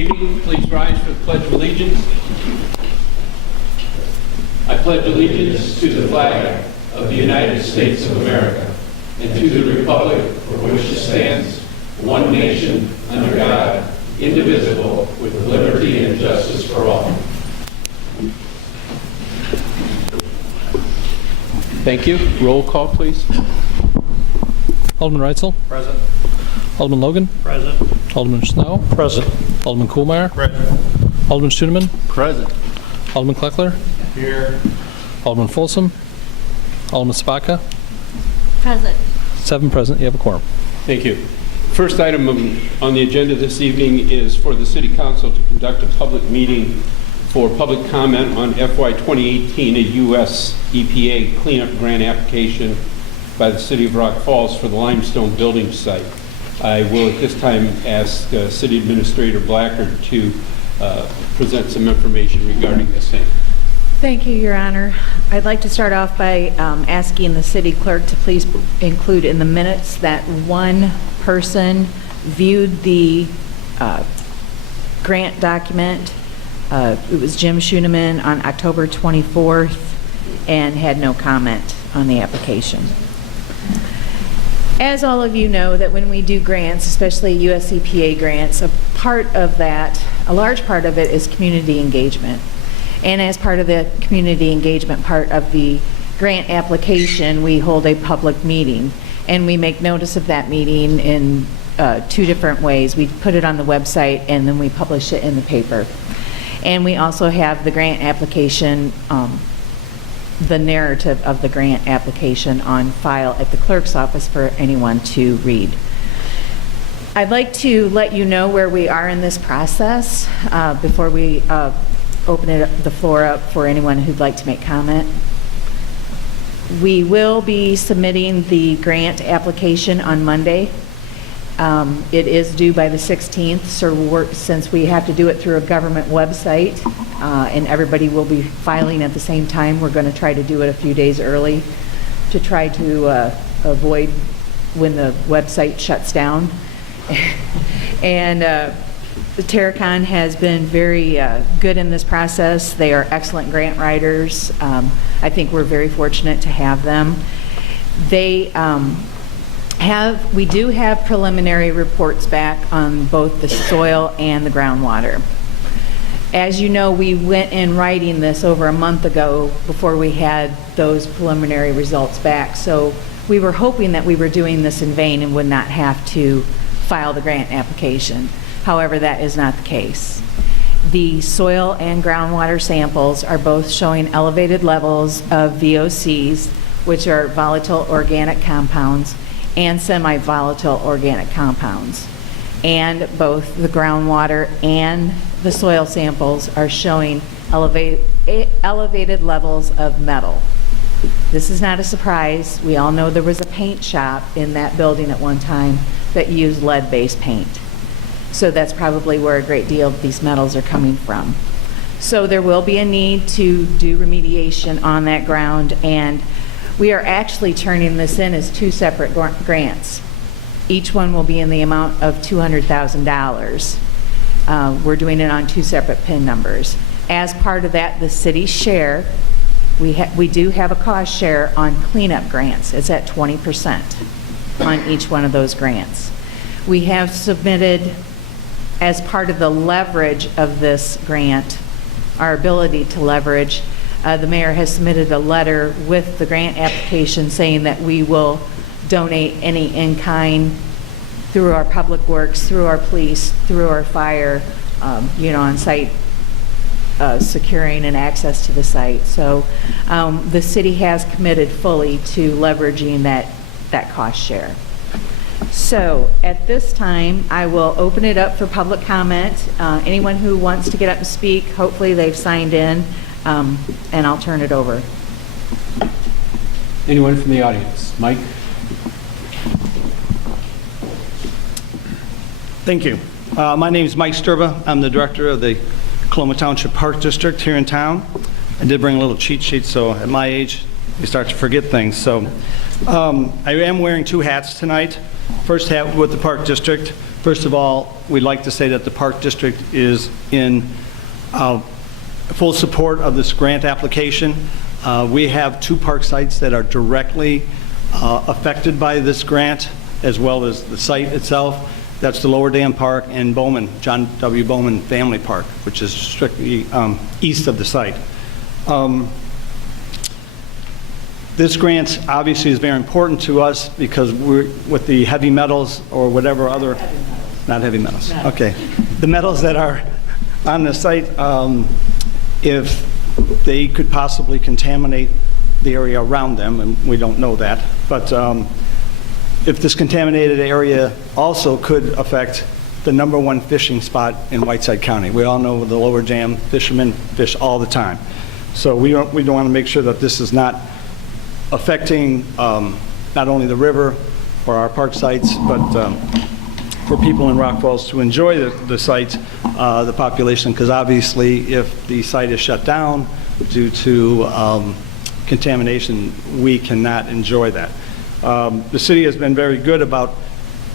evening. Please rise for the Pledge of Allegiance. I pledge allegiance to the flag of the United States of America and to the republic for which it stands, one nation, under God, indivisible, with liberty and justice for all. Thank you. Roll call, please. Alderman Reitzel. Present. Alderman Logan. Present. Alderman Snow. Present. Alderman Kuhlmeier. Present. Alderman Studeman. Present. Alderman Kleckler. Here. Alderman Folsom. Alderman Spaka. Present. 7 present. You have a quorum. Thank you. First item on the agenda this evening is for the City Council to conduct a public meeting for public comment on FY 2018, a U.S. EPA cleanup grant application by the City of Rock Falls for the limestone building site. I will at this time ask City Administrator Blackard to present some information regarding the same. Thank you, Your Honor. I'd like to start off by asking the city clerk to please include in the minutes that one person viewed the grant document. It was Jim Schuneman on October 24th and had no comment on the application. As all of you know, that when we do grants, especially US EPA grants, a large part of it is community engagement. And as part of the community engagement part of the grant application, we hold a public meeting. And we make notice of that meeting in 2 different ways. We put it on the website and then we publish it in the paper. And we also have the grant application, the narrative of the grant application on file at the clerk's office for anyone to read. I'd like to let you know where we are in this process before we open the floor up for anyone who'd like to make comment. We will be submitting the grant application on Monday. It is due by the 16th, so since we have to do it through a government website and everybody will be filing at the same time, we're going to try to do it a few days early to try to avoid when the website shuts down. And the Terracon has been very good in this process. They are excellent grant writers. I think we're very fortunate to have them. We do have preliminary reports back on both the soil and the groundwater. As you know, we went in writing this over a month ago before we had those preliminary results back. So we were hoping that we were doing this in vain and would not have to file the grant application. However, that is not the case. The soil and groundwater samples are both showing elevated levels of VOCs, which are volatile organic compounds, and semi-volatile organic compounds. And both the groundwater and the soil samples are showing elevated levels of metal. This is not a surprise. We all know there was a paint shop in that building at one time that used lead-based paint. So that's probably where a great deal of these metals are coming from. So there will be a need to do remediation on that ground, and we are actually turning this in as 2 separate grants. Each one will be in the amount of $200,000. We're doing it on 2 separate PIN numbers. As part of that, the city's share, we do have a cost share on cleanup grants. It's at 20% on each one of those grants. We have submitted, as part of the leverage of this grant, our ability to leverage, the mayor has submitted a letter with the grant application saying that we will donate any in-kind through our public works, through our police, through our fire, on-site securing and access to the site. So the city has committed fully to leveraging that cost share. So at this time, I will open it up for public comment. Anyone who wants to get up and speak, hopefully they've signed in, and I'll turn it over. Anyone from the audience? Mike? Thank you. My name is Mike Sturba. I'm the director of the Coloma Township Park District here in town. I did bring a little cheat sheet, so at my age, you start to forget things. So I am wearing 2 hats tonight. First hat with the Park District, First of all, we'd like to say that the Park District is in full support of this grant application. We have 2 park sites that are directly affected by this grant, as well as the site itself. That's the Lower Dam Park and Bowman, John W. Bowman Family Park, which is strictly east of the site. This grant obviously is very important to us because we're with the heavy metals or whatever other, not heavy metals, okay. The metals that are on the site, if they could possibly contaminate the area around them, and we don't know that, but if this contaminated area also could affect the #1 fishing spot in Whiteside County. We all know the Lower Dam fishermen fish all the time. So we don't want to make sure that this is not affecting not only the river or our park sites, but for people in Rock Falls to enjoy the site, the population, because obviously if the site is shut down due to contamination, we cannot enjoy that. The city has been very good about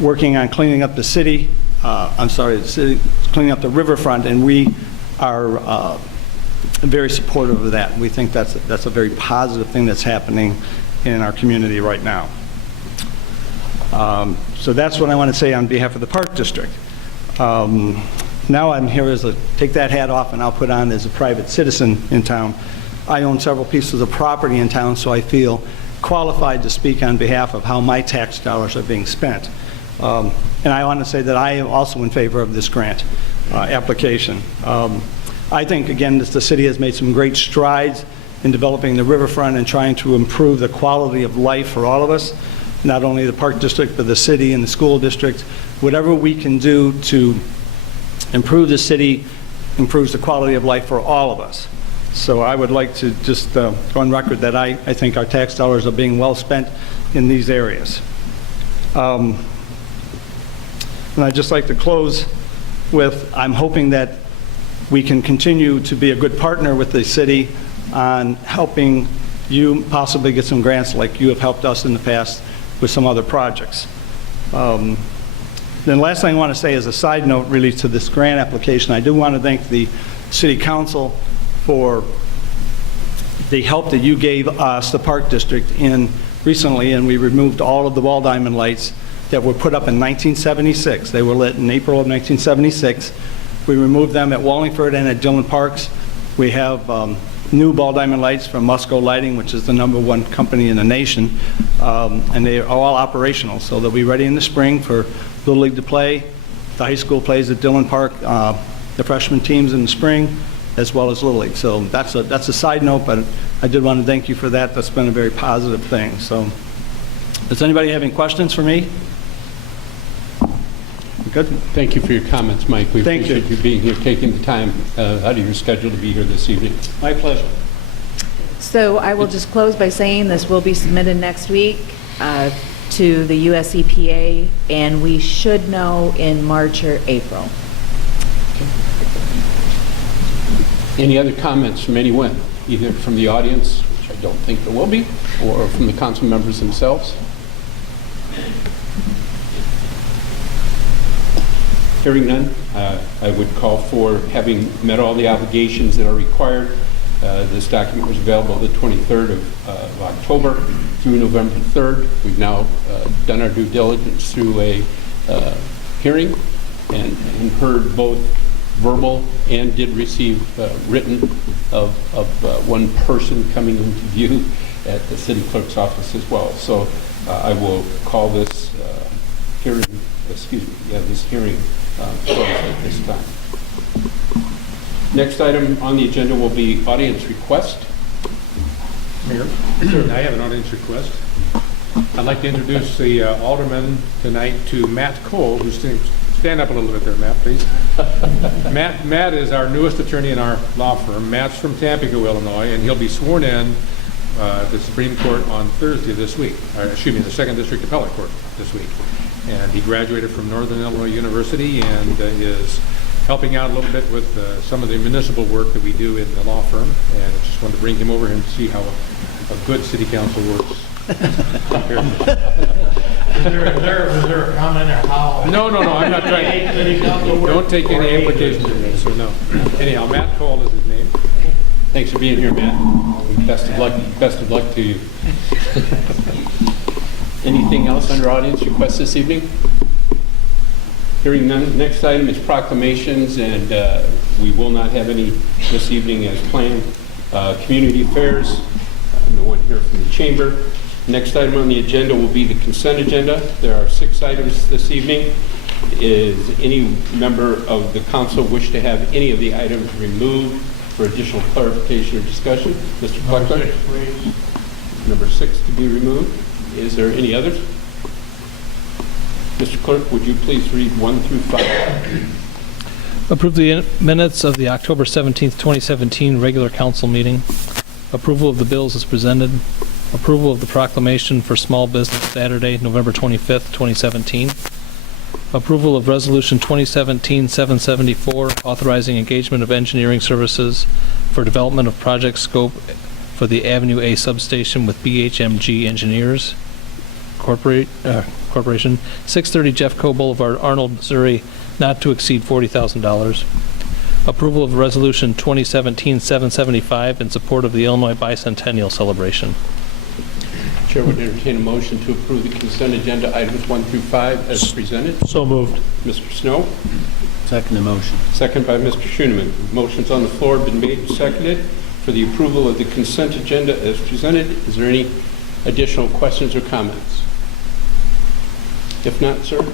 working on cleaning up the city, cleaning up the riverfront, and we are very supportive of that. We think that's a very positive thing that's happening in our community right now. So that's what I want to say on behalf of the Park District. Now I'm here as take that hat off and I'll put on as a private citizen in town. I own several pieces of property in town, so I feel qualified to speak on behalf of how my tax dollars are being spent. And I want to say that I am also in favor of this grant application. I think, again, the city has made some great strides in developing the riverfront and trying to improve the quality of life for all of us, not only the Park District, but the city and the school district. Whatever we can do to improve the city improves the quality of life for all of us. So I would like to just go on record that I think our tax dollars are being well spent in these areas. And I'd just like to close with, I'm hoping that we can continue to be a good partner with the city on helping you possibly get some grants like you have helped us in the past with some other projects. Then last thing I want to say is a side note really to this grant application. I do want to thank the City Council for the help that you gave us, the Park District, in recently, and we removed all of the wall diamond lights that were put up in 1976. They were lit in April of 1976. We removed them at Wallingford and at Dillon Parks. We have new ball diamond lights from Musco Lighting, which is the #1 company in the nation, and they are all operational, so they'll be ready in the spring for Little League to play. The high school plays at Dillon Park, the freshman teams in the spring, as well as Little League. So that's a side note, but I did want to thank you for that. That's been a very positive thing. So does anybody have any questions for me? Good. Thank you for your comments, Mike. We Thank you. appreciate you being here, taking the time out of your schedule to be here this evening. My pleasure. So I will just close by saying this will be submitted next week to the US EPA, and we should know in March or April. Any other comments from anyone, either from the audience, which I don't think there will be, or from the council members themselves? Hearing none, I would call for, having met all the obligations that are required. This document was available the 23rd of October through November 3rd. We've now done our due diligence through a hearing and heard both verbal and did receive written of one person coming into view at the city clerk's office as well. So I will call this hearing, this hearing closed at this time. Next item on the agenda will be audience request. Mayor, I have an audience request. I'd like to introduce the alderman tonight to Matt Cole, who's stand up a little bit there, Matt, please. Matt is our newest attorney in our law firm. Matt's from Tampico, Illinois, and he'll be sworn in the Supreme Court on Thursday this week. The 2nd District Appellate Court this week. And he graduated from Northern Illinois University and is helping out a little bit with some of the municipal work that we do in the law firm. And I just wanted to bring him over here and see how a good city council works. Is there a comment or how? No, I'm not trying. Don't take any implications of this, so no. Anyhow, Matt Cole is his name. Thanks for being here, Matt. Best of luck to you. Anything else under audience requests this evening? Hearing none, next item is proclamations, and we will not have any this evening as planned. Community affairs, no one here from the chamber. Next item on the agenda will be the consent agenda. There are 6 items this evening. Is any member of the council wish to have any of the items removed for additional clarification or discussion? Mr. Kleckler? Number 6 to be removed. Is there any others? Mr. Clerk, would you please read 1 through 5? Approve the minutes of the October 17th, 2017 regular council meeting. Approval of the bills as presented. Approval of the proclamation for Small Business Saturday, November 25th, 2017. Approval of Resolution 2017-774, authorizing engagement of engineering services for development of project scope for the Avenue A substation with BHMG Engineers Corporation, 630 Jeffco Boulevard, Arnold, Missouri, not to exceed $40,000. Approval of Resolution 2017-775 in support of the Illinois Bicentennial celebration. Chair would entertain a motion to approve the consent agenda items 1 through 5 as presented. So moved. Mr. Snow, Second the motion. second by Mr. Schoeneman. Motions on the floor have been made and seconded for the approval of the consent agenda as presented. Is there any additional questions or comments? If not, sir,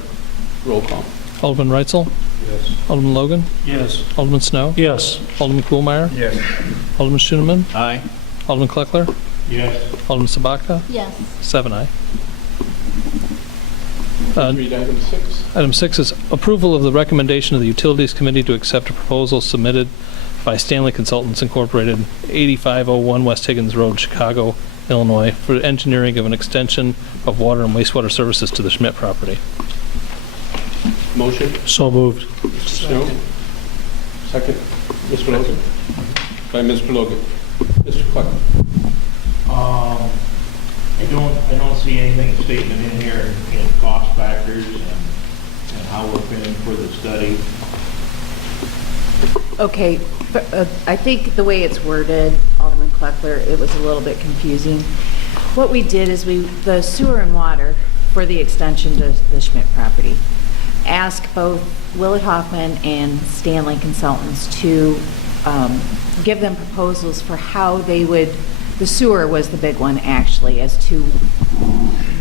roll call. Alderman Reitzel? Yes. Alderman Logan? Yes. Alderman Snow? Yes. Alderman Kuhlmeier? Yes. Alderman Schoeneman? Aye. Alderman Kleckler? Yes. Alderman Sabaka? Yes. 7 aye. Read item 6. Item 6 is approval of the recommendation of the Utilities Committee to accept a proposal submitted by Stanley Consultants Incorporated, 8501 West Higgins Road, Chicago, Illinois, for engineering of an extension of water and wastewater services to the Schmidt property. Motion, So moved. Mr. Snow. Second, Mr. Logan. By Mr. Logan. Mr. Kleckler. I don't see anything statement in here in cost factors and how we're paying for the study. Okay, I think the way it's worded, Alderman Kleckler, it was a little bit confusing. What we did is the sewer and water for the extension to the Schmidt property, asked both Willett Hoffman and Stanley Consultants to give them proposals for how they would, the sewer was the big one actually, as to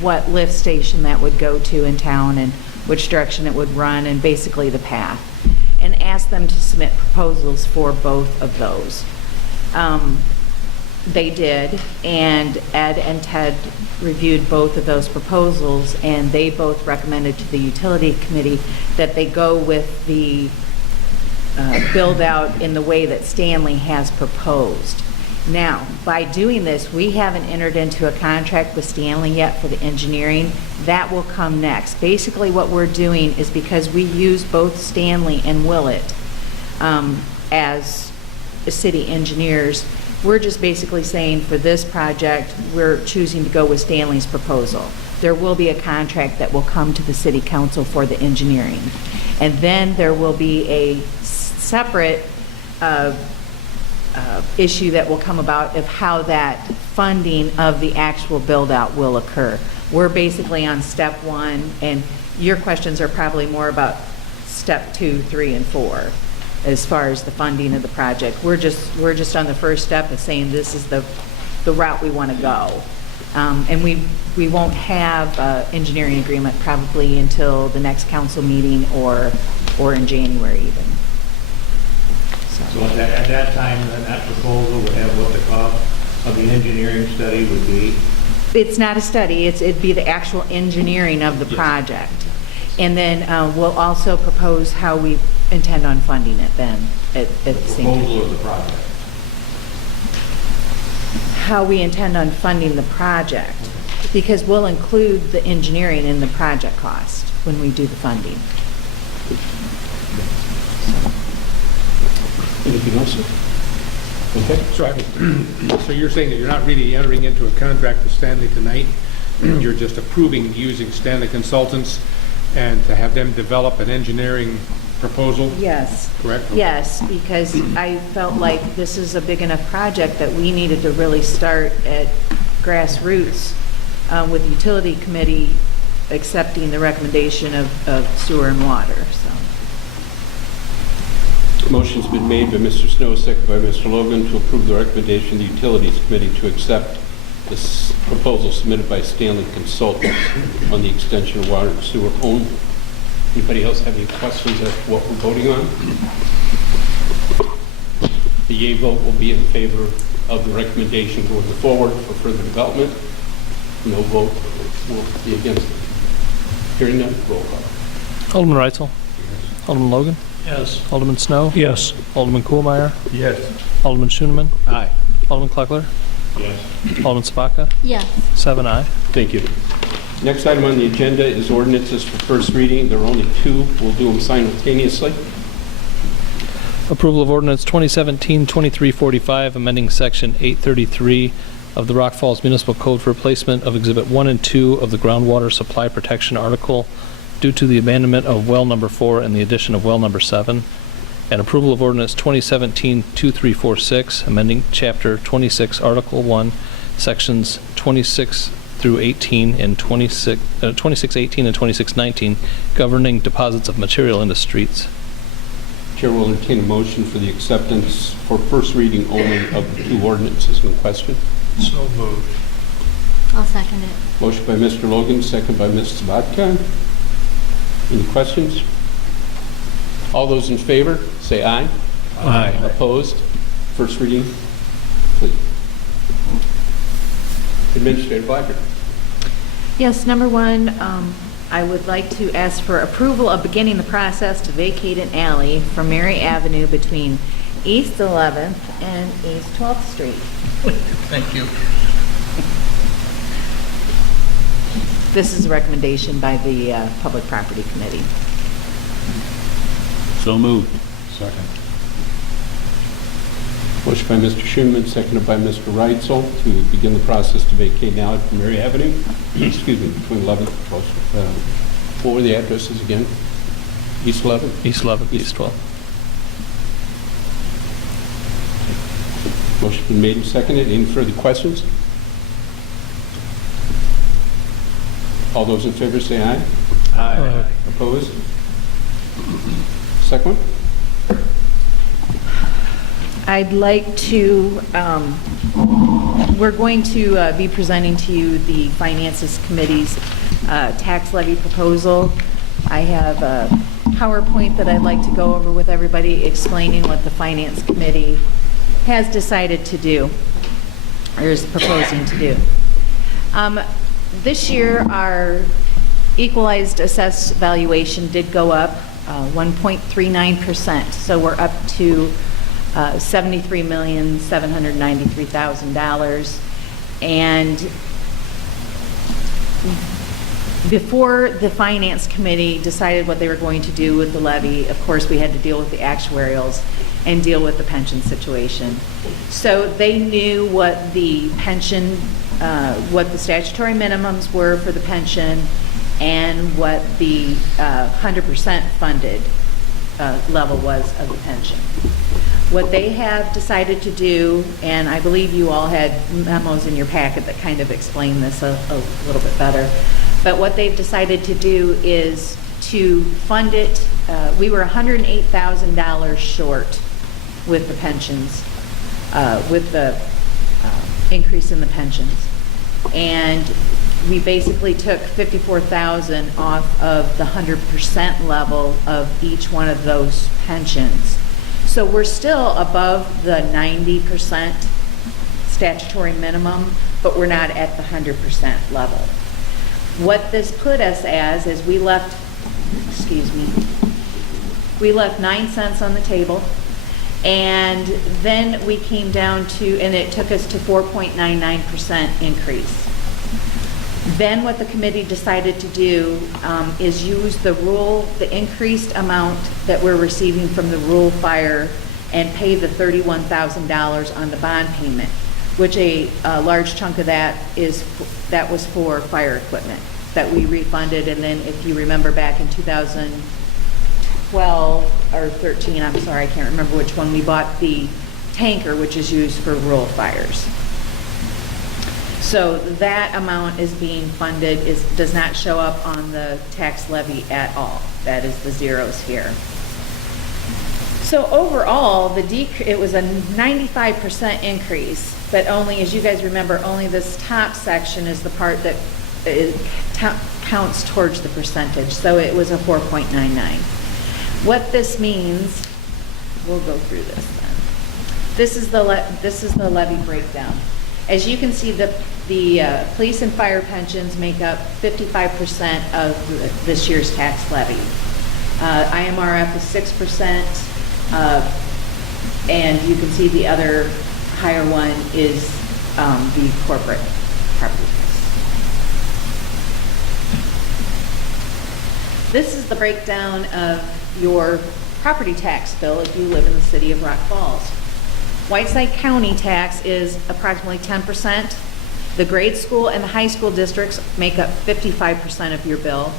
what lift station that would go to in town and which direction it would run and basically the path, and asked them to submit proposals for both of those. They did, and Ed and Ted reviewed both of those proposals, and they both recommended to the utility committee that they go with the build out in the way that Stanley has proposed. Now, by doing this, we haven't entered into a contract with Stanley yet for the engineering. That will come next. Basically, what we're doing is, because we use both Stanley and Willett as city engineers, we're just basically saying for this project, we're choosing to go with Stanley's proposal. There will be a contract that will come to the city council for the engineering. And then there will be a separate issue that will come about of how that funding of the actual build-out will occur. We're basically on step 1, and your questions are probably more about step 2, 3, and 4 as far as the funding of the project. We're just on the first step of saying this is the route we want to go. And we won't have an engineering agreement probably until the next council meeting or in January even. So at that time, then that proposal would have what the cost of the engineering study would be? It's not a study, it'd be the actual engineering of the project. And then we'll also propose how we intend on funding it then at the same time. Proposal of the project. How we intend on funding the project, because we'll include the engineering in the project cost when we do the funding. Anything else, sir? Okay. So you're saying that you're not really entering into a contract with Stanley tonight? You're just approving using Stanley Consultants and to have them develop an engineering proposal, Yes. correct? Yes, because I felt like this is a big enough project that we needed to really start at grassroots with the utility committee accepting the recommendation of sewer and water, so. Motion's been made by Mr. Snow, seconded by Mr. Logan, to approve the recommendation of the Utilities Committee to accept this proposal submitted by Stanley Consultants on the extension of water and sewer only. Anybody else have any questions as to what we're voting on? The yea vote will be in favor of the recommendation going forward for further development. No vote will be against it. Hearing none, roll call. Alderman Reitzel? Alderman Logan? Yes. Alderman Snow? Yes. Alderman Kuhlmeier? Yes. Alderman Schoeneman? Aye. Alderman Kleckler? Yes. Alderman Spaka? Yes. 7 aye. Thank you. Next item on the agenda is ordinances for first reading. There are only two. We'll do them simultaneously. Approval of ordinance 2017-2345, amending section 833 of the Rock Falls Municipal Code for replacement of Exhibit 1 and 2 of the groundwater supply protection article due to the abandonment of well number 4 and the addition of well number 7. And approval of ordinance 2017-2346, amending chapter 26, article 1, sections 26 through 18 and 2618 and 2619, governing deposits of material into streets. Chair will entertain a motion for the acceptance for first reading only of the two ordinances in question. So moved. I'll second it. Motion by Mr. Logan, second by Ms. Sabatka. Any questions? All those in favor, say aye. Aye. Opposed? First reading, please. Administrator Blacker. Yes, number one, I would like to ask for approval of beginning the process to vacate an alley from Mary Avenue between East 11th and East 12th Street. Thank you. This is a recommendation by the Public Property Committee. So moved. Second. Motion by Mr. Schoeneman, seconded by Mr. Reitzel to begin the process to vacate an alley from Mary Avenue, excuse me, between 11th and 12th. What were the addresses again? East 11th? East 11th, East 12th. Motion been made and seconded. Any further questions? All those in favor say aye. Aye. Opposed? Second one? I'd like to, we're going to be presenting to you the Finances Committee's tax levy proposal. I have a PowerPoint that I'd like to go over with everybody explaining what the Finance Committee has decided to do, or is proposing to do. This year, our equalized assessed valuation did go up 1.39%, so we're up to $73,793,000. And before the Finance Committee decided what they were going to do with the levy, of course, we had to deal with the actuarials and deal with the pension situation. So they knew what the pension, what the statutory minimums were for the pension and what the 100% funded level was of the pension. What they have decided to do, and I believe you all had memos in your packet that kind of explain this a little bit better, but what they've decided to do is to fund it. We were $108,000 short with the pensions, with the increase in the pensions. And we basically took $54,000 off of the 100% level of each one of those pensions. So we're still above the 90% statutory minimum, but we're not at the 100% level. What this put us as is we left 9 cents on the table, and then we came down to, and it took us to 4.99% increase. Then what the committee decided to do is use the increased amount that we're receiving from the rural fire and pay the $31,000 on the bond payment. which a large chunk of that was for fire equipment that we refunded. And then if you remember back in 2012 or 13, I'm sorry, I can't remember which one, we bought the tanker, which is used for rural fires. So that amount is being funded, does not show up on the tax levy at all. That is the zeros here. So overall, it was a 95% increase, but only, as you guys remember, only this top section is the part that counts towards the percentage. So it was a 4.99. What this means, we'll go through this then. This is the levy breakdown. As you can see, the police and fire pensions make up 55% of this year's tax levy. IMRF is 6%, and you can see the other higher one is the corporate property tax. This is the breakdown of your property tax bill if you live in the city of Rock Falls. Whiteside County tax is approximately 10%. The grade school and the high school districts make up 55% of your bill.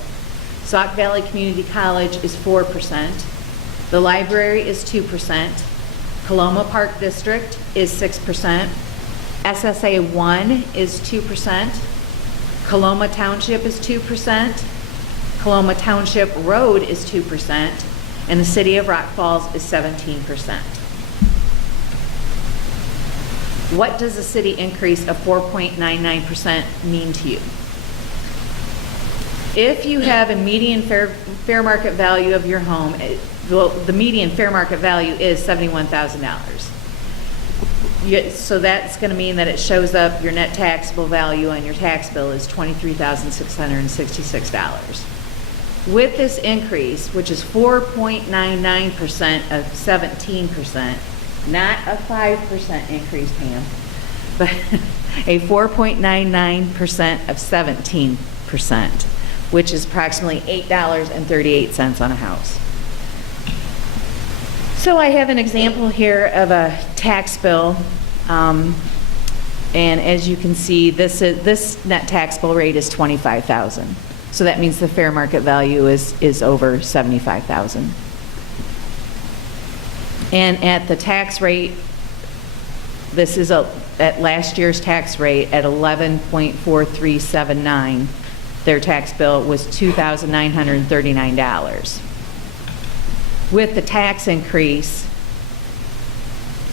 Sauk Valley Community College is 4%. The library is 2%. Coloma Park District is 6%. SSA 1 is 2%. Coloma Township is 2%. Coloma Township Road is 2%. And the city of Rock Falls is 17%. What does a city increase of 4.99% mean to you? If you have a median fair market value of your home, the median fair market value is $71,000. So that's going to mean that it shows up, your net taxable value on your tax bill is $23,666. With this increase, which is 4.99% of 17%, not a 5% increase, Pam, but a 4.99% of 17%, which is approximately $8.38 on a house. So I have an example here of a tax bill, and as you can see, this net taxable rate is $25,000. So that means the fair market value is over $75,000. And at the tax rate, this is at last year's tax rate at 11.4379. Their tax bill was $2,939. With the tax increase,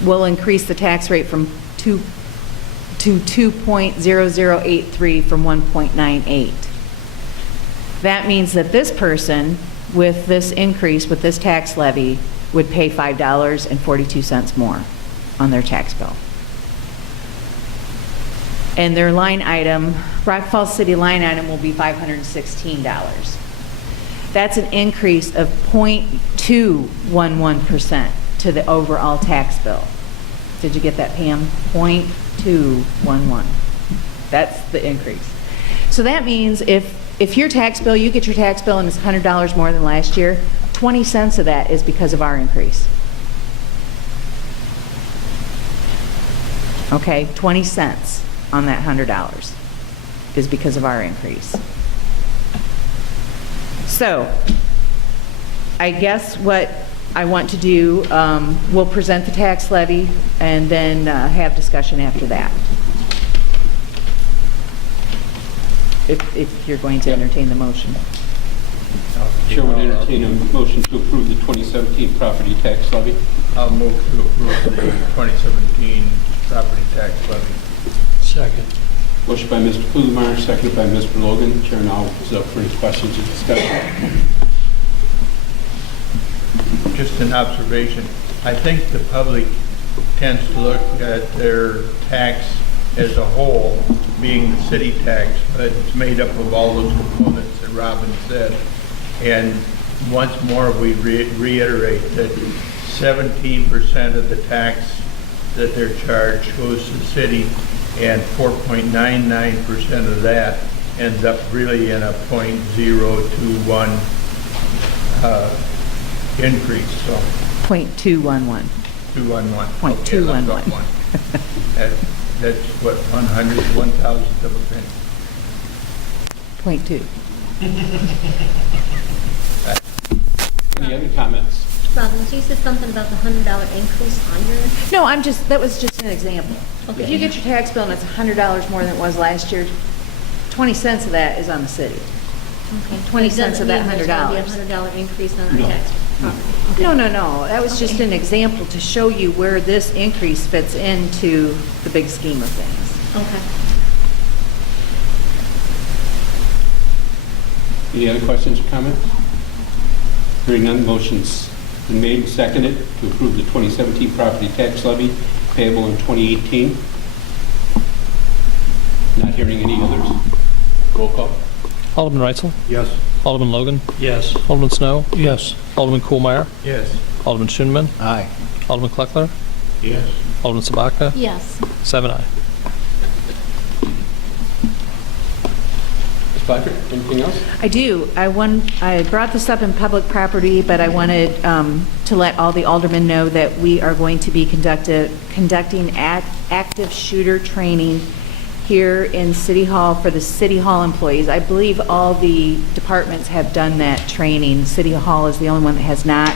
we'll increase the tax rate from 2.0083 from 1.98. That means that this person, with this increase, with this tax levy, would pay $5.42 more on their tax bill. And their line item, Rock Falls City line item, will be $516. That's an increase of 0.211% to the overall tax bill. Did you get that, Pam? 0.211. That's the increase. So that means if your tax bill, you get your tax bill and it's $100 more than last year, 20 cents of that is because of our increase. Okay, 20 cents on that $100 is because of our increase. So, I guess what I want to do, we'll present the tax levy and then have discussion after that. If you're going to entertain the motion. Chair would entertain a motion to approve the 2017 property tax levy. I'll move to approve the 2017 property tax levy. Second. Motion by Mr. Kugelmeyer, seconded by Mr. Logan. Chair now is up for any questions or discussion. Just an observation. I think the public tends to look at their tax as a whole being the city tax, but it's made up of all those components that Robin said. And once more, we reiterate that 17% of the tax that they're charged goes to the city, and 4.99% of that ends up really in a 0.021 increase. So 0.211. 211. 0.211. Okay, That's what, 1,000th of a penny. .2. Any other comments? Robin, you said something about the $100 increase on your, No, that was just an example. If Okay. you get your tax bill and it's $100 more than it was last year, 20 cents of that is on the city. okay. 20 cents of that Doesn't mean there's gonna be $100. a $100 increase on our No. tax property. No, no, no, that was just an example to show you where this increase fits into the big scheme of things. Okay. Any other questions or comments? Hearing none, motion's been made and seconded to approve the 2017 property tax levy payable in 2018. Not hearing any others. Roll call. Alderman Reitzel? Yes. Alderman Logan? Yes. Alderman Snow? Yes. Alderman Kohlmeyer? Yes. Alderman Schoenman? Aye. Alderman Kleckler? Yes. Alderman Sabaka? Yes. 7 aye. Ms. Patrick, anything else? I do. I brought this up in public property, but I wanted to let all the aldermen know that we are going to be conducting active shooter training here in City Hall for the City Hall employees. I believe all the departments have done that training. City Hall is the only one that has not,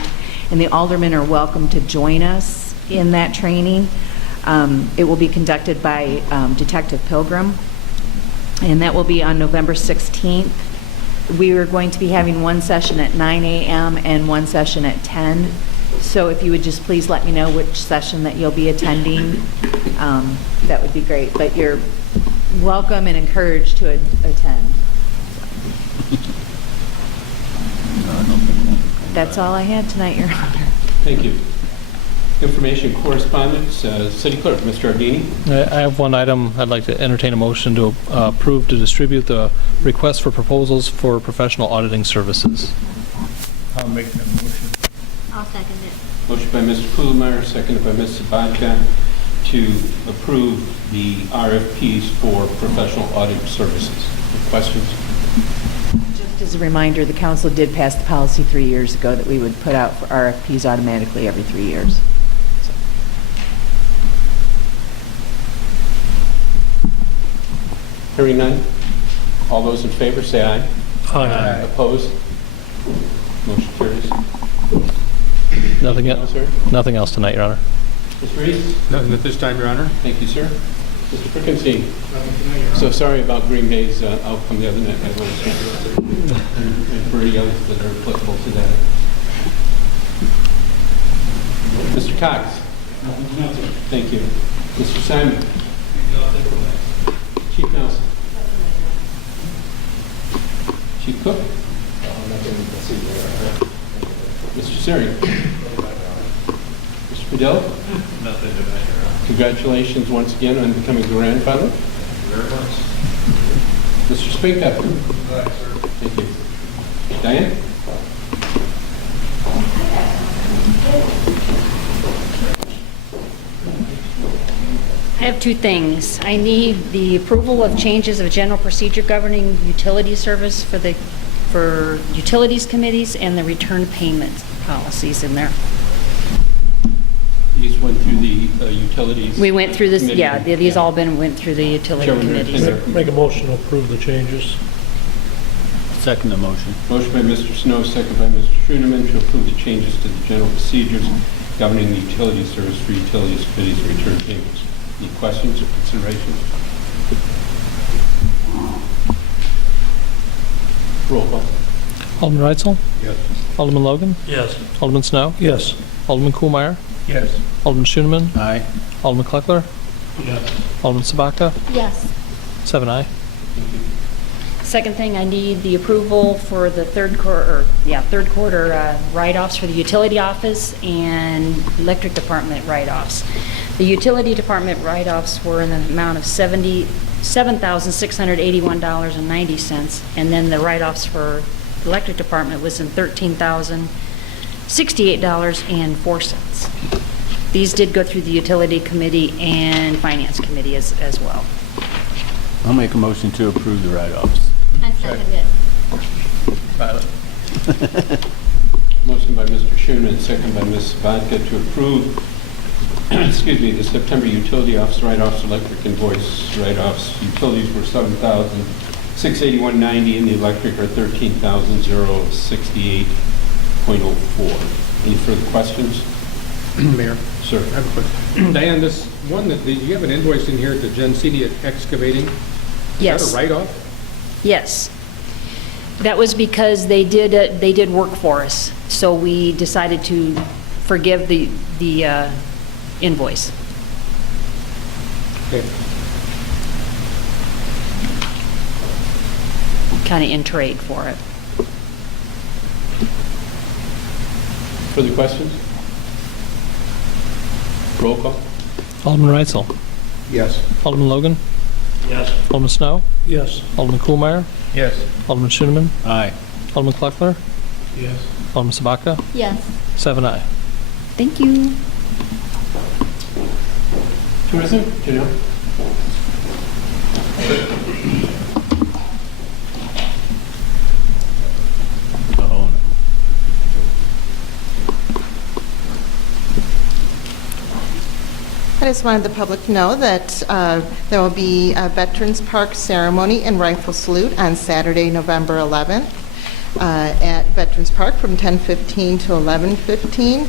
and the aldermen are welcome to join us in that training. It will be conducted by Detective Pilgrim, and that will be on November 16th. We are going to be having one session at 9 a.m. and one session at 10. So if you would just please let me know which session that you'll be attending, that would be great. But you're welcome and encouraged to attend. That's all I had tonight, Your Honor. Thank you. Information correspondence, City Clerk, Mr. Ardini. I have one item. I'd like to entertain a motion to approve to distribute the request for proposals for professional auditing services. I'll make that motion. I'll second it. Motion by Mr. Kuhlmeyer, seconded by Ms. Sabatka, to approve the RFPs for professional audit services. Questions? Just as a reminder, the council did pass the policy 3 years ago that we would put out for RFPs automatically every 3 years. Hearing none. All those in favor, say aye. Aye. Opposed? Motion carries. Nothing Anything else, sir? Nothing else tonight, Your Honor. Ms. Reese? Nothing at this time, Your Honor. Thank you, sir. Mr. Frickenstein? So sorry about Green Bay's outcome the other night. I want to and for any others that are applicable to that. Mr. Cox? Thank you. Mr. Simon? Chief Nelson? Chief Cook? Mr. Siri? Mr. Padilla? Congratulations once again on becoming a grandfather. Mr. Spinka? Thank you. Diane? I have two things. I need the approval of changes of general procedure governing utility service for utilities committees and the return payment policies in there. These went through the utilities. We went through this, committee. yeah, these all went through the utility Chairman committees. Linder. Make a motion to approve the changes. Second the motion. Motion by Mr. Snow, second by Mr. Schooneman to approve the changes to the general procedures governing the utility service for utilities committees and return payments. Any questions or considerations? Roll call. Alderman Reitzel? Yes. Alderman Logan? Yes. Alderman Snow? Yes. Alderman Kohlmeyer? Yes. Alderman Schoenman? Aye. Alderman Kleckler? Yes. Alderman Sabaka? Yes. 7 aye. Second thing, I need the approval for the third quarter write-offs for the utility office and electric department write-offs. The utility department write-offs were in the amount of $77,681.90, and then the write-offs for the electric department was in $13,068.04. These did go through the utility committee and finance committee as well. I'll make a motion to approve the write-offs. I second it. Violet. Motion by Mr. Schooneman, second by Ms. Vodka to approve excuse me, the September utility office write-offs, electric invoice write-offs, utilities were $7,681.90, and the electric are $13,068.04. Any further questions? Mayor, Sir. I have a question. Diane, this one, you have an invoice in here to Gensini Excavating? Yes. Is that a write-off? Yes. That was because they did work for us, so we decided to forgive the invoice. Okay. Kind of in trade for it. Further questions? Roll call. Alderman Reitzel. Yes. Alderman Logan. Yes. Alderman Snow. Yes. Alderman Kuhlmeier. Yes. Alderman Schoeneman. Aye. Alderman Kleckler. Yes. Alderman Sabaka. Yes. 7 aye. Thank you. Tourism, Janelle? I just wanted the public to know that there will be a Veterans Park ceremony and rifle salute on Saturday, November 11th at Veterans Park from 10:15 to 11:15.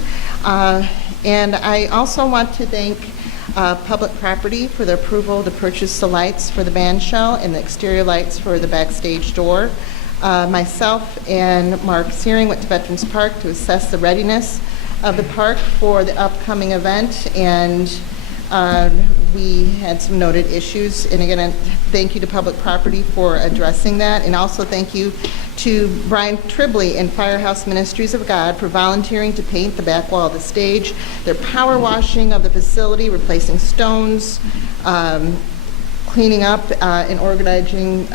And I also want to thank Public Property for the approval to purchase the lights for the band shell and the exterior lights for the backstage door. Myself and Mark Searing went to Veterans Park to assess the readiness of the park for the upcoming event, and we had some noted issues. And again, thank you to Public Property for addressing that, and also thank you to Brian Tribley and Firehouse Ministries of God for volunteering to paint the back wall of the stage. Their power washing of the facility, replacing stones, cleaning up and organizing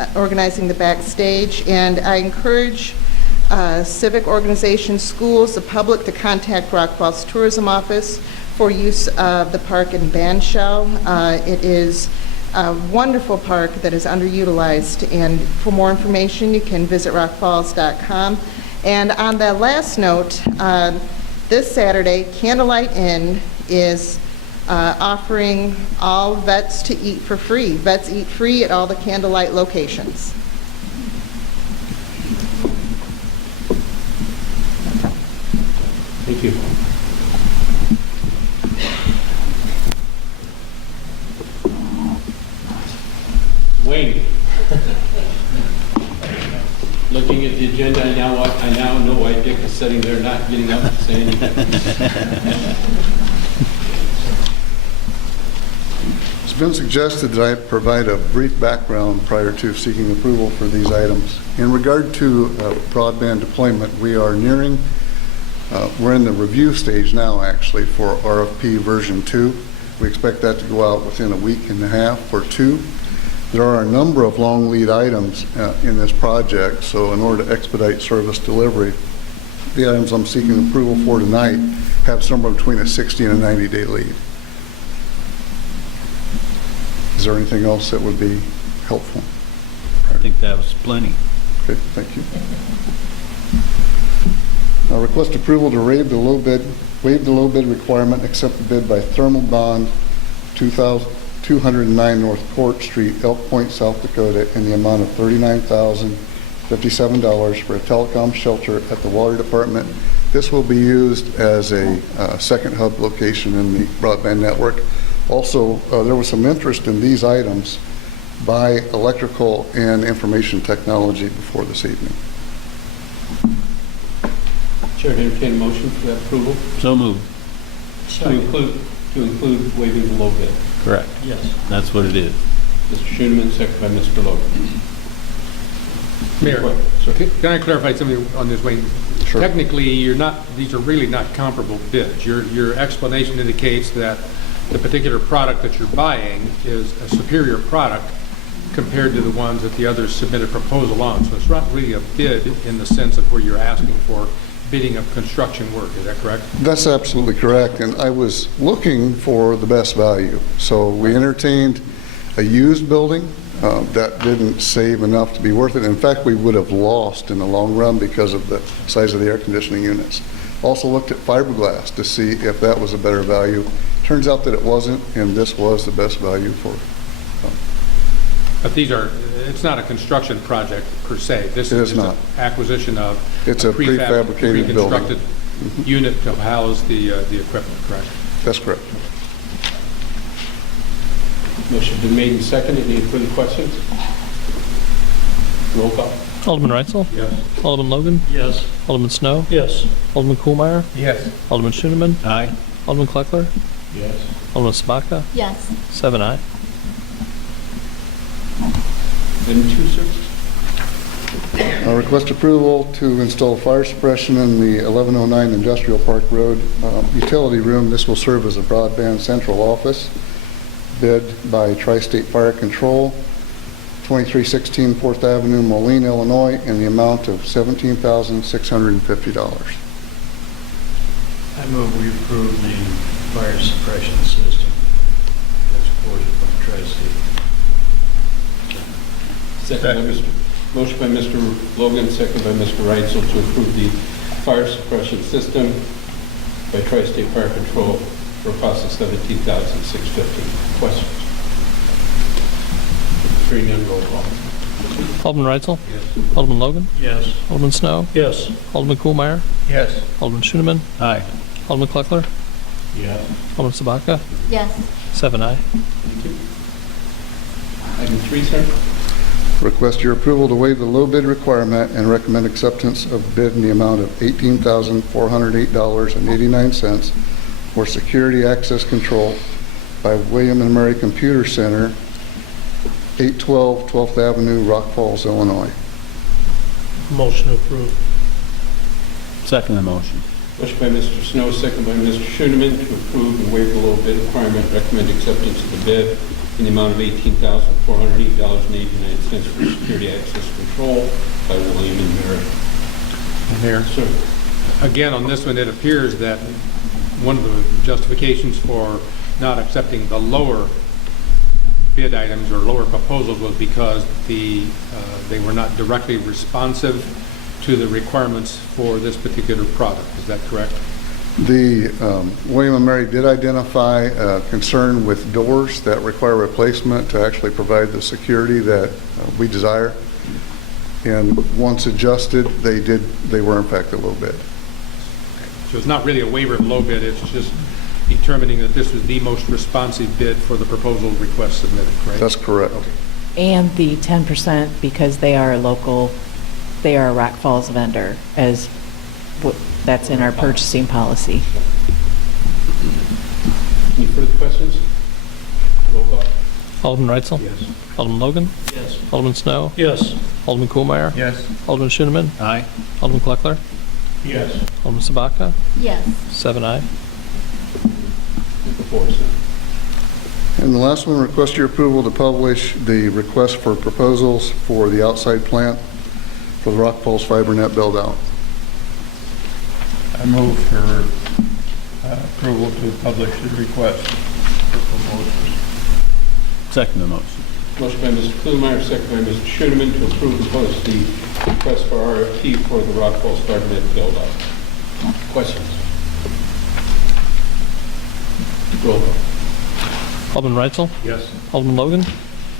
the backstage. And I encourage civic organizations, schools, the public to contact Rockwall's Tourism Office for use of the park and band shell. It is a wonderful park that is underutilized, and for more information you can visit rockfalls.com. And on that last note, this Saturday, Candlelight Inn is offering all vets to eat for free. Vets eat free at all the Candlelight locations. Thank you. Wayne. Looking at the agenda, I now know why Dick is sitting there not getting up and saying anything. It's been suggested that I provide a brief background prior to seeking approval for these items. In regard to broadband deployment, we are nearing, we're in the review stage now actually for RFP version 2. We expect that to go out within a week and a half or 2. There are a number of long lead items in this project, so in order to expedite service delivery, the items I'm seeking approval for tonight have somewhere between a 60 and a 90-day lead. Is there anything else that would be helpful? I think that was plenty. Okay, thank you. I request approval to waive the low bid requirement, accept the bid by Thermal Bond, 209 North Court Street, Elk Point, South Dakota, in the amount of $39,057 for a telecom shelter at the Water Department. This will be used as a second hub location in the broadband network. Also, there was some interest in these items by Electrical and Information Technology before this evening. Chair, to entertain a motion for that approval So moved. to include waiving the low bid. Correct. Yes. That's what it is. Mr. Schoeneman, second by Mr. Logan. Mayor, Sir. can I clarify something on this, Wayne? Sure. Technically, these are really not comparable bids. Your explanation indicates that the particular product that you're buying is a superior product compared to the ones that the others submitted proposal on. So it's not really a bid in the sense of where you're asking for bidding of construction work. Is that correct? That's absolutely correct, and I was looking for the best value. So we entertained a used building that didn't save enough to be worth it. In fact, we would have lost in the long run because of the size of the air conditioning units. Also looked at fiberglass to see if that was a better value. Turns out that it wasn't, and this was the best value for it. But these are, it's not a construction project per se. This It is is not. an acquisition of It's a prefabricated building. reconstructed unit to house the equipment, correct? That's correct. Motion been made and seconded. Any further questions? Roll call. Alderman Reitzel? Yes. Alderman Logan? Yes. Alderman Snow? Yes. Alderman Kuhlmeyer? Yes. Alderman Schooneman? Aye. Alderman Kleckler? Yes. Alderman Sabaka? Yes. 7 aye. Item 2, sir. Request approval to install fire suppression in the 1109 Industrial Park Road utility room. This will serve as a broadband central office. Bid by Tri-State Fire Control, 2316 4th Avenue, Moline, Illinois, in the amount of $17,650. I move we approve the fire suppression system as supported by Tri-State. Motion by Mr. Logan, second by Mr. Reitzel to approve the fire suppression system by Tri-State Fire Control for a cost of $17,650. Questions? Hearing none, roll call. Alderman Reitzel? Yes. Alderman Logan? Yes. Alderman Snow? Yes. Alderman Kuhlmeyer? Yes. Alderman Schooneman? Aye. Alderman Kleckler? Yes. Alderman Sabaka? Yes. 7 aye. Thank you. Item 3, sir. Request your approval to waive the low bid requirement and recommend acceptance of bid in the amount of $18,408.89 for security access control by William and Mary Computer Center, 812 12th Avenue, Rock Falls, Illinois. Motion approved. Second the motion. Motion by Mr. Snow, second by Mr. Schooneman to approve and waive the low bid requirement, recommend acceptance of the bid in the amount of $18,408.89 for security access control by William and Mary. Mayor, Sir. again, on this one, it appears that one of the justifications for not accepting the lower bid items or lower proposals was because they were not directly responsive to the requirements for this particular product. Is that correct? The William & Mary did identify a concern with doors that require replacement to actually provide the security that we desire. And once adjusted, they were in fact a low bid. So it's not really a waiver of low bid, it's just determining that this was the most responsive bid for the proposal request submitted, correct? That's correct. And the 10% because they are a Rock Falls vendor, that's in our purchasing policy. Any further questions? Roll call. Alderman Reitzel? Yes. Alderman Logan? Yes. Alderman Snow? Yes. Alderman Kuhlmeyer? Yes. Alderman Schooneman? Aye. Alderman Kleckler? Yes. Alderman Sabaka? Yes. 7 aye. Number 4, sir. And the last one, request your approval to publish the request for proposals for the outside plant for the Rock Falls Fiber Net build-out. I move for approval to publish the request for proposals. Second the motion. Motion by Mr. Kuhlmeyer, second by Mr. Schooneman to approve and post the request for RFP for the Rock Falls Fiber Net build-out. Questions? Roll call. Alderman Reitzel? Yes. Alderman Logan?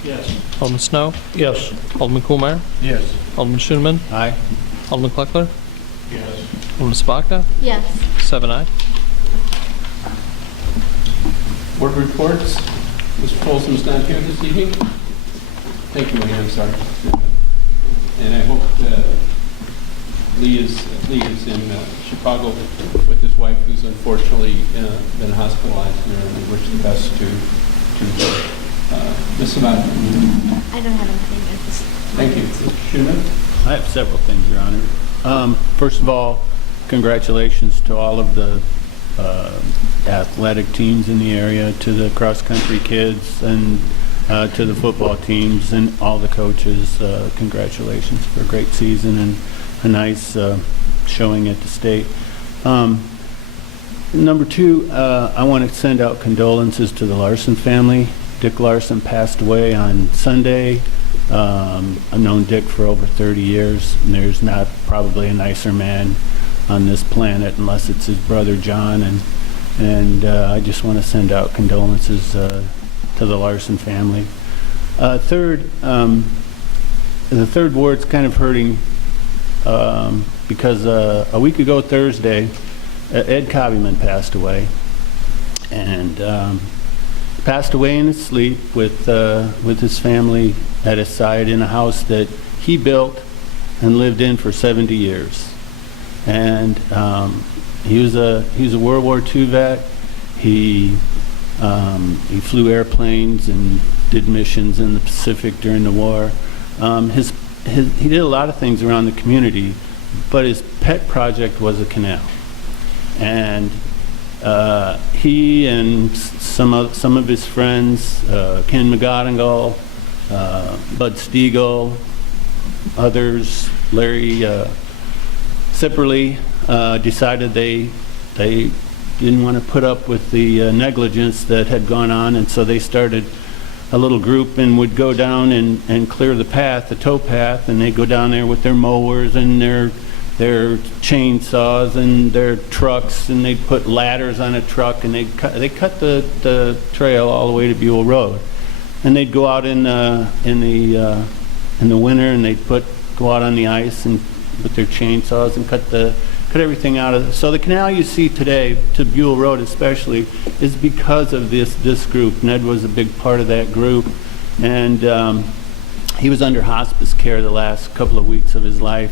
Yes. Alderman Snow? Yes. Alderman Kuhlmeyer? Yes. Alderman Schooneman? Aye. Alderman Kleckler? Yes. Alderman Sabaka? Yes. 7 aye. Board reports. Mr. Folsom's not here this evening. Thank you, Mayor, I'm sorry. And I hope that Lee is in Chicago with his wife, who's unfortunately been hospitalized there, and we wish the best to Ms. Sabaka. I don't have anything at this. Thank you. Mr. Schooneman? I have several things, Your Honor. First of all, congratulations to all of the athletic teams in the area, to the cross-country kids, and to the football teams and all the coaches. Congratulations for a great season and a nice showing at the state. Number two, I want to send out condolences to the Larson family. Dick Larson passed away on Sunday. I've known Dick for over 30 years, and there's not probably a nicer man on this planet unless it's his brother John, and I just want to send out condolences to the Larson family. Third, the third ward's kind of hurting because a week ago Thursday, Ed Cobbyman passed away, and passed away in his sleep with his family at his side in a house that he built and lived in for 70 years. And he was a World War II vet. He flew airplanes and did missions in the Pacific during the war. He did a lot of things around the community, but his pet project was a canal. And he and some of his friends, Ken McGonigal, Bud Stiegel, others, Larry Sipperly, decided they didn't want to put up with the negligence that had gone on, and so they started a little group and would go down and clear the path, the tow path, and they'd go down there with their mowers and their chainsaws and their trucks, and they'd put ladders on a truck, and they cut the trail all the way to Buell Road. And they'd go out in the winter, and they'd go out on the ice and with their chainsaws and cut everything out of it. So the canal you see today, to Buell Road especially, is because of this group. Ned was a big part of that group, and he was under hospice care the last couple of weeks of his life,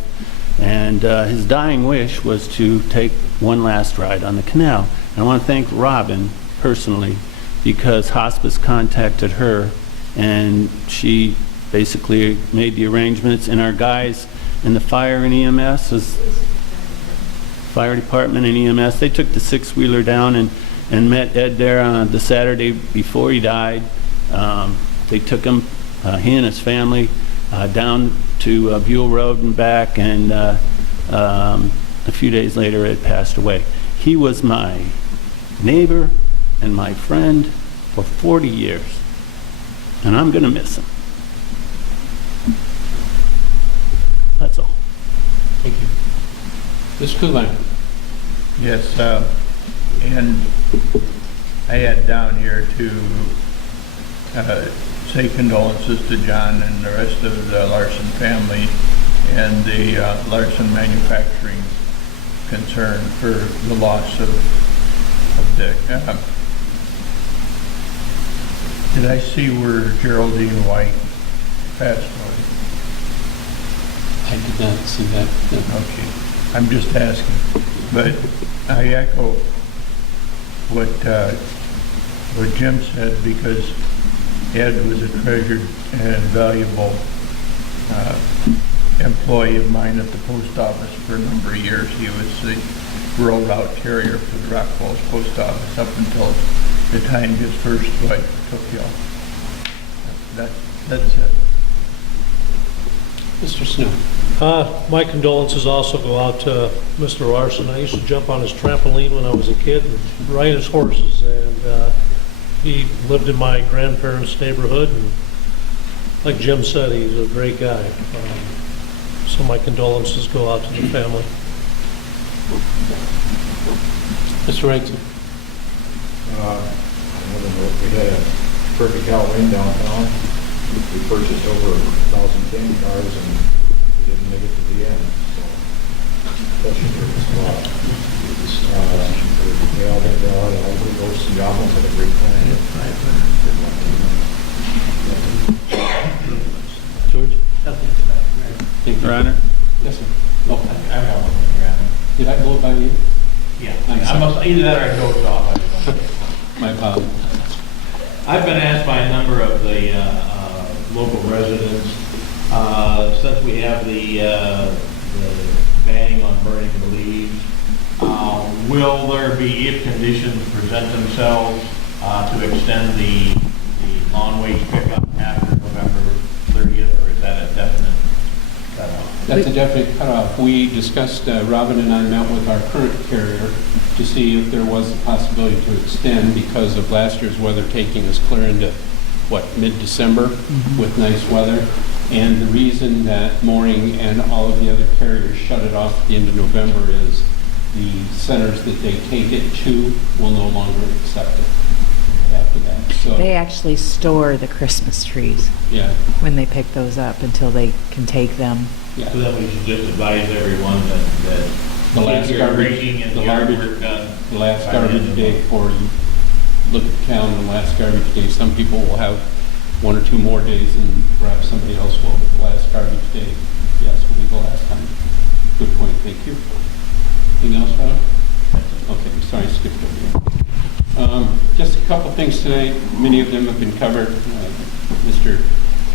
and his dying wish was to take one last ride on the canal. And I want to thank Robin personally, because hospice contacted her, and she basically made the arrangements, and our guys in the fire and EMS, fire department and EMS, they took the six-wheeler down and met Ed there on the Saturday before he died. They took him, he and his family, down to Buell Road and back, and a few days later Ed passed away. He was my neighbor and my friend for 40 years, and I'm going to miss him. That's all. Thank you. Mr. Kuhlmeyer. Yes, and I had down here to say condolences to John and the rest of the Larson family and the Larson Manufacturing concern for the loss of Dick. Did I see where Geraldine White passed away? I did not see that. No. Okay, I'm just asking, but I echo what Jim said, because Ed was a treasured and valuable employee of mine at the post office for a number of years. He was the rural route carrier for the Rock Falls Post Office up until the time his first wife took ill. That's it. Mr. Snow. My condolences also go out to Mr. Larson. I used to jump on his trampoline when I was a kid and ride his horses, and he lived in my grandparents' neighborhood, and like Jim said, he's a great guy. So my condolences go out to the family. Mr. Wrightson. We had a perfect Halloween downtown. We purchased over 1,000 candy cars, and we didn't make it to the end. So, especially for this lot. They all had all the roast and goblins, had a great time. George? Thank you, Your Honor. Yes, sir. Oh, I have one, Your Honor. Did I go by you? Yeah, I must, either that or I dozed off. I don't know. My apologies. I've been asked by a number of the local residents, since we have the banning on burning the leaves, will there be, if conditions present themselves, to extend the lawn waste pickup after November 30th, or is that a definite cutoff? That's a definite cutoff. We discussed, Robin and I met with our current carrier to see if there was a possibility to extend, because of last year's weather taking us clear into, mid-December with nice weather. And the reason that Mooring and all of the other carriers shut it off at the end of November is the centers that they take it to will no longer accept it after that. So, They actually store the Christmas trees yeah, when they pick those up until they can take them. yeah. So then we should just advise everyone that The last get your garbage, grading and the yard garbage, work done. the last by the end garbage of the day month. for, look at the calendar, the last garbage day, some people will have 1 or 2 more days and perhaps somebody else will, but the last garbage day, yes, will be the last time. Good point, thank you. Anything else, Rob? Okay, I'm sorry, I skipped over you. Just a couple things tonight, many of them have been covered. Mr.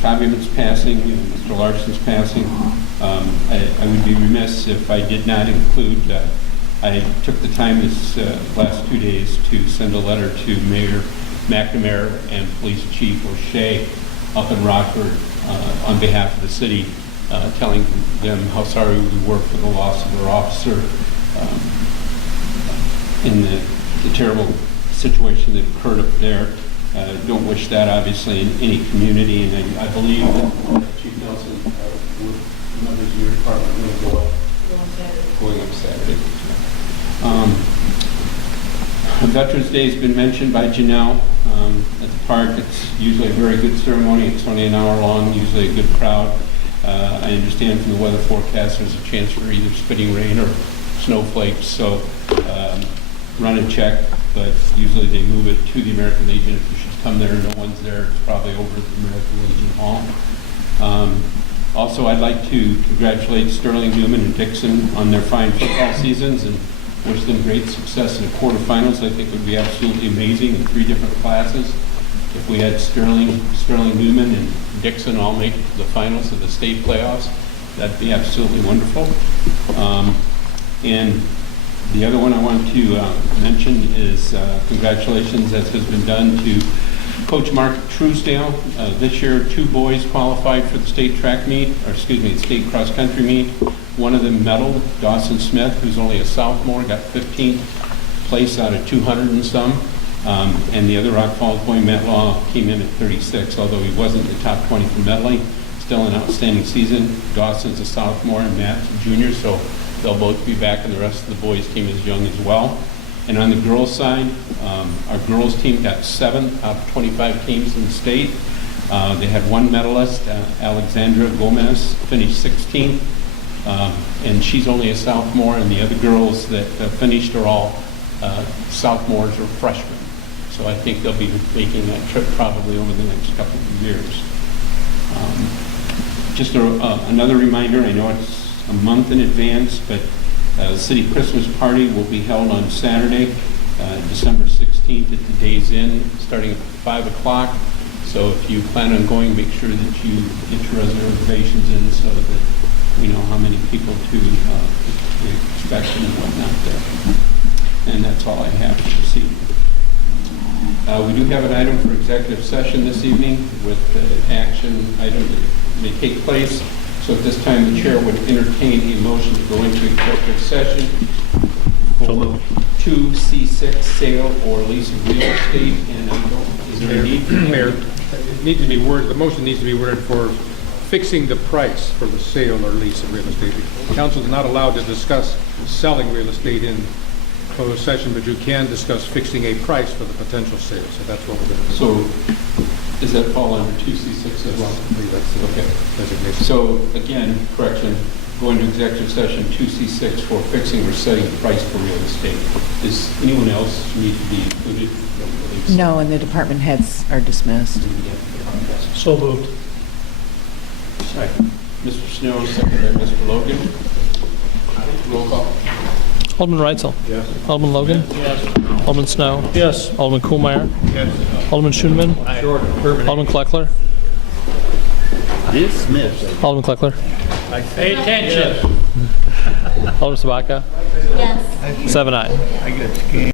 Cobbleman's passing, Mr. Larson's passing. I would be remiss if I did not include, I took the time this last 2 days to send a letter to Mayor McNamara and Police Chief O'Shea up in Rockford on behalf of the city, telling them how sorry we were for the loss of their officer in the terrible situation that occurred up there. Don't wish that, obviously, in any community, and I believe that Chief Nelson, members of your department will go up. Going up Saturday. Veterans Day has been mentioned by Janelle at the park. It's usually a very good ceremony. It's only an hour long, usually a good crowd. I understand from the weather forecast there's a chance for either spitting rain or snowflakes, so run and check, but usually they move it to the American Legion. If you should come there and no one's there, it's probably over at the American Legion Hall. Also, I'd like to congratulate Sterling, Newman, and Dixon on their fine football seasons and wish them great success in the quarterfinals. I think it would be absolutely amazing in 3 different classes if we had Sterling, Newman, and Dixon all make it to the finals of the state playoffs. That'd be absolutely wonderful. And the other one I want to mention is congratulations, as has been done, to Coach Mark Truesdale. This year, 2 boys qualified for the state track meet, or excuse me, the state cross-country meet. One of them medaled, Dawson Smith, who's only a sophomore, got 15th place out of 200 and some. And the other Rock Falls boy, Matt Law, came in at 36, although he wasn't in the top 20 for medaling. Still an outstanding season. Dawson's a sophomore and Matt's a junior, so they'll both be back, and the rest of the boys team is young as well. And on the girls' side, our girls' team got 7th out of 25 teams in the state. They had 1 medalist, Alexandra Gomez, finished 16th, and she's only a sophomore, and the other girls that finished are all sophomores or freshmen. So I think they'll be making that trip probably over the next couple of years. Just another reminder, I know it's a month in advance, but the city Christmas party will be held on Saturday, December 16th at the Days Inn, starting at 5 o'clock. So if you plan on going, make sure that you get your reservations in so that we know how many people to expect and whatnot there. And that's all I have for this evening. We do have an item for executive session this evening with the action item that may take place. So at this time, the chair would entertain a motion to go into executive session for 2C6 sale or lease of real estate. And is there a need? Mayor, it needs to be worded, the motion needs to be worded for fixing the price for the sale or lease of real estate. The council is not allowed to discuss selling real estate in closed session, but you can discuss fixing a price for the potential sale. So that's what we're going to do. So does that fall under 2C6 as well? I believe that's the Okay. designation. So again, correction, going to executive session 2C6 for fixing or setting price for real estate. Does anyone else need to be included? No, and the department heads are dismissed. So moved. Second. Mr. Snow, second by Mr. Logan. Roll call. Alderman Reitzel. Yes. Alderman Logan. Yes. Alderman Snow. Yes. Alderman Kuhlmeyer. Yes. Alderman Schoenman. Alderman Kleckler. Dismissed. Alderman Kleckler. Pay attention. Alderman Sabaka. Yes. 7 ayes. I got scanned.